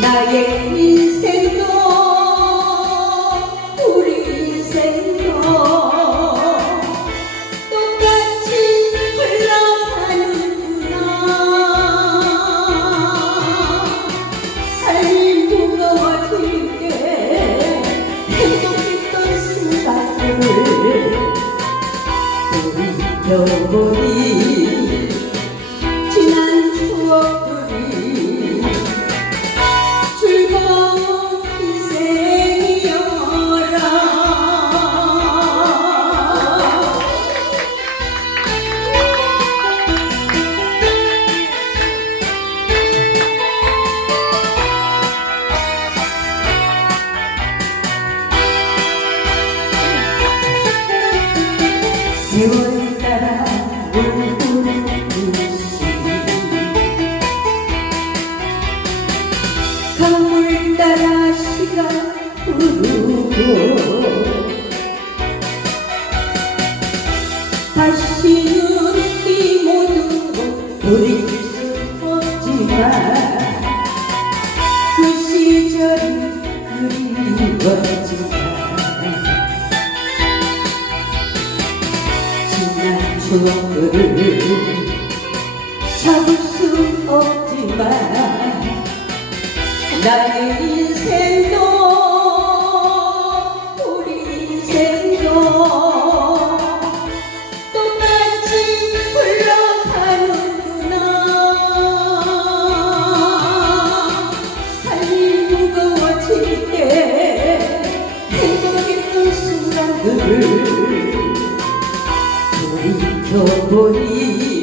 나의 인생 돌려보니 지난 추억들이 즐거운 인생이여라 세월 따라 울고는 듯이 강물 따라 시가 흐르고 다시는 이 모든 것돌 추억을 잡을 수 없지만 나의 인생 一条玻